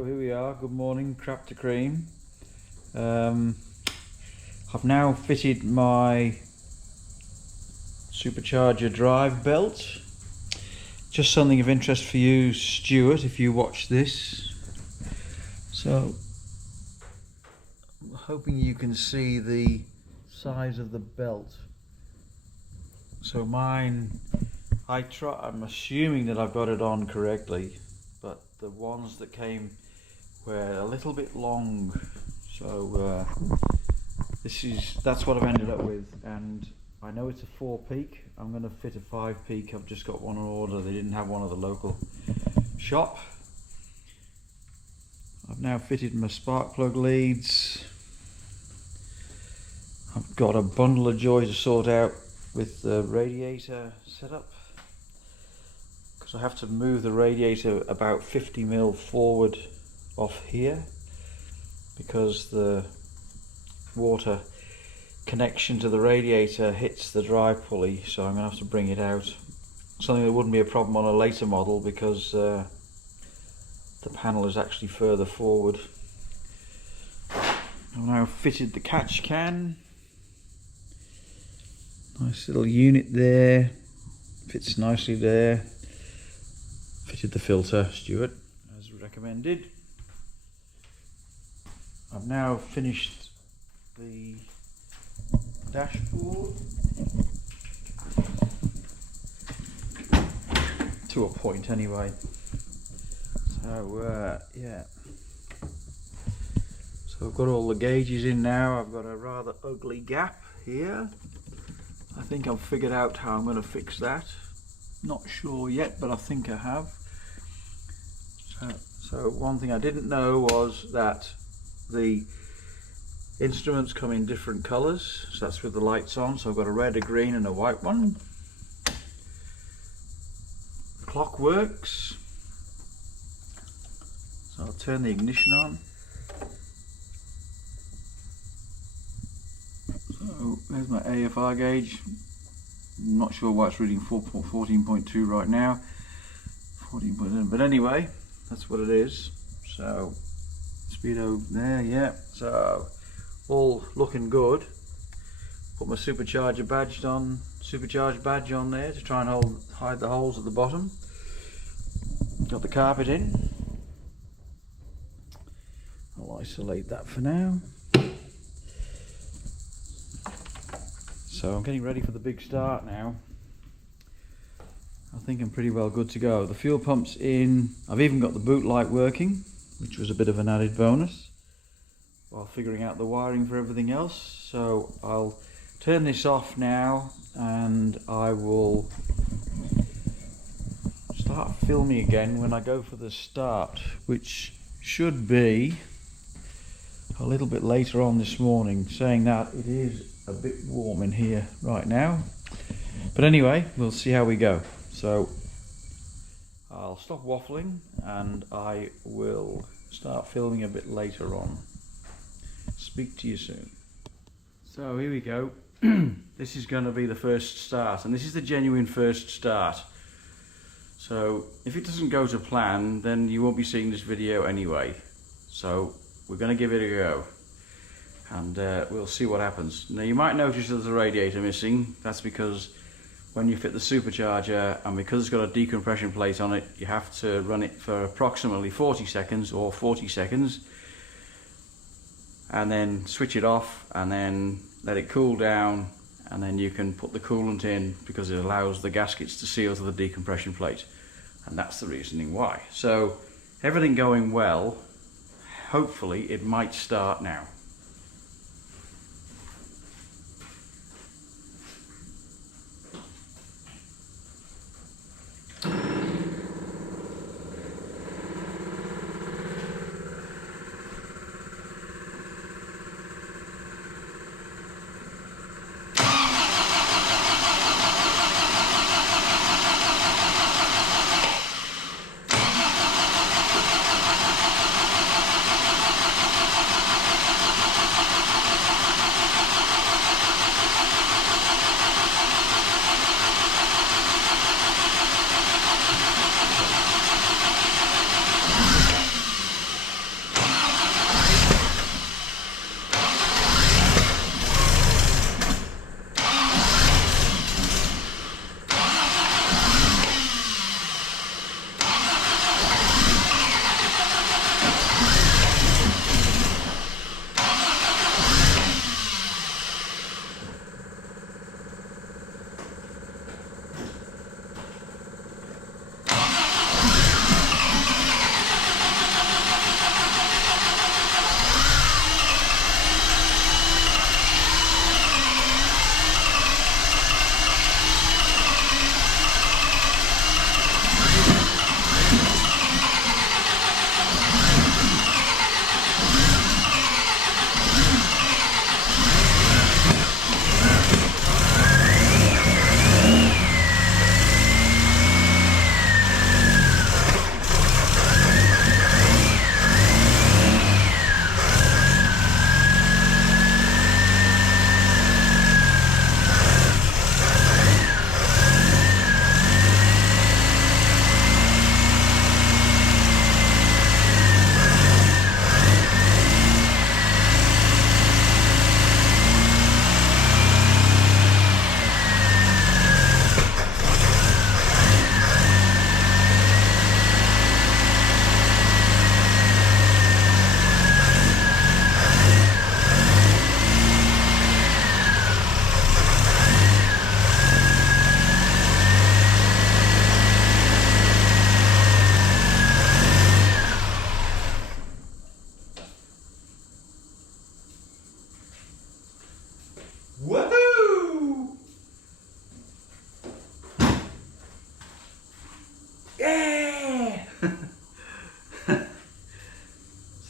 So here we are, good morning, crap to cream. I've now fitted my supercharger drive belt. Just something of interest for you, Stuart, if you watch this. So I'm hoping you can see the size of the belt. So mine, I'm assuming that I've got it on correctly, but the ones that came were a little bit long, so that's what I've ended up with. And I know it's a 4-peak. I'm going to fit a 5-peak. I've just got one on order. They didn't have one at the local shop. I've now fitted my spark plug leads. I've got a bundle of joy to sort out with the radiator setup, because I have to move the radiator about 50 mil forward off here, because the water connection to the radiator hits the drive pulley, so I'm going to have to bring it out. Something that wouldn't be a problem on a later model, because the panel is actually further forward. I've now fitted the catch can. Nice little unit there, fits nicely there. Fitted the filter, Stuart, as recommended. I've now finished the dashboard to a point anyway. So yeah, so I've got all the gauges in now. I've got a rather ugly gap here. I think I've figured out how I'm going to fix that. Not sure yet, but I think I have. So one thing I didn't know was that the instruments come in different colours. So that's with the lights on. So I've got a red, a green and a white one. The clock works. So I'll turn the ignition on. So there's my AFR gauge. I'm not sure why it's reading 14.2 right now. 14.1, but anyway, that's what it is. So speedo there, yeah. So all looking good. Put my supercharger badge on there to try and hide the holes at the bottom. Got the carpet in. I'll isolate that for now. So I'm getting ready for the big start now. I think I'm pretty well good to go. The fuel pump's in. I've even got the boot light working, which was a bit of an added bonus while figuring out the wiring for everything else. So I'll turn this off now and I will start filming again when I go for the start, which should be a little bit later on this morning. Saying that, it is a bit warm in here right now, but anyway, we'll see how we go. So I'll stop waffling and I will start filming a bit later on. Speak to you soon. So here we go. This is going to be the first start, and this is the genuine first start. So if it doesn't go to plan, then you won't be seeing this video anyway. So we're going to give it a go, and we'll see what happens. Now you might notice there's a radiator missing. That's because when you fit the supercharger, and because it's got a decompression plate on it, you have to run it for approximately 40 seconds or 40 seconds and then switch it off and then let it cool down, and then you can put the coolant in, because it allows the gaskets to seal to the decompression plate, and that's the reasoning why. So everything going well, hopefully it might start now.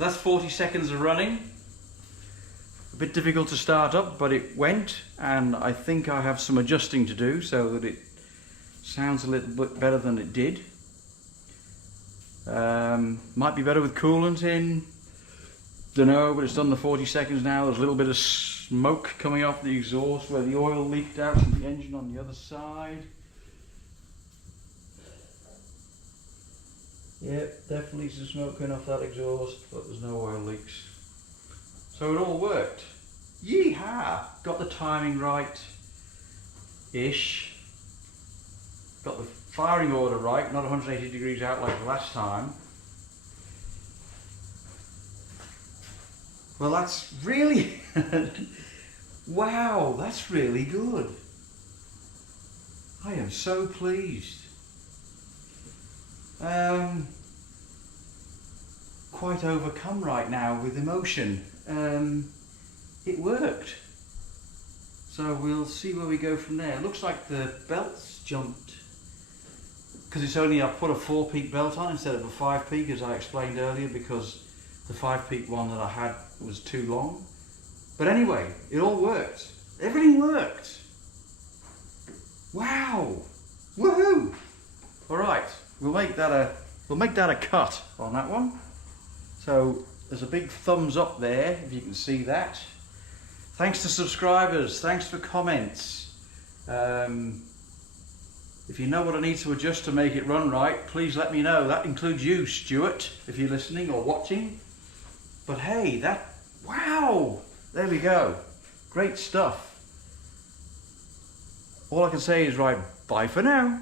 So that's 40 seconds of running. A bit difficult to start up, but it went, and I think I have some adjusting to do so that it sounds a little bit better than it did. Might be better with coolant in, don't know, but it's done the 40 seconds now. There's a little bit of smoke coming off the exhaust where the oil leaked out from the engine on the other side. Yep, definitely some smoke coming off that exhaust, but there's no oil leaks. So it all worked. Yeehaw! Got the timing right-ish. Got the firing order right, not 180 degrees out like the last time. Well, that's really... wow, that's really good. I am so pleased. Quite overcome right now with emotion. It worked. So we'll see where we go from there. It looks like the belt's jumped. Because it's only, I've put a 4-peak belt on instead of a 5-peak, as I explained earlier, because the 5-peak one that I had was too long. But anyway, it all worked. Everything worked. Wow. Woohoo. All right, we'll make that a cut on that one. So there's a big thumbs up there, if you can see that. Thanks to subscribers, thanks for comments. If you know what I need to adjust to make it run right, please let me know. That includes you, Stuart, if you're listening or watching. But hey, wow, there we go. Great stuff. All I can say is, right, bye for now.